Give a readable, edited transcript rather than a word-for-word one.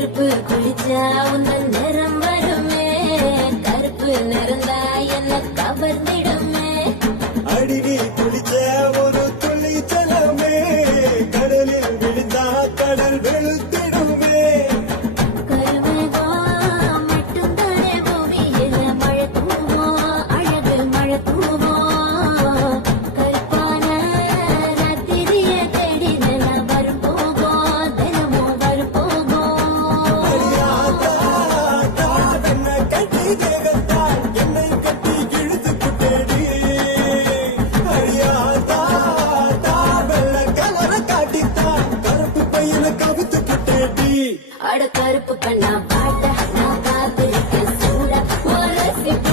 நெருப்பு குளிச்சா உந்தன் நிறம் வருமே, கருப்பு நிறந்தா என்ன கவர்ந்திடுமே. அடிவி குளிச்ச ஒரு துளி ஜலமே, கடலில் விழுந்தா கடல் வெளுத்திடுமே. கருமேகம் மட்டும்தானே பூமியில மழை தூவும், அழகு மழை தூவும். கருப்பான ராத்திரிய தேடி நிலம் வரும் போகும், தினமும் வரும் போகும். அடியாத்தா, தாவென்ன கட்டி தேகத்தால் என்னை கட்டி இழுத்து புட்டேடி. அடியாத்தா, தாவெல்ல கலர காட்டித்தான் கருப்பு பையனை கவித்து புட்டேடி. அட கருப்பு கண்ணா பாட்ட நான் காத்திருக்கேன் சூட ஒரு சிட்டு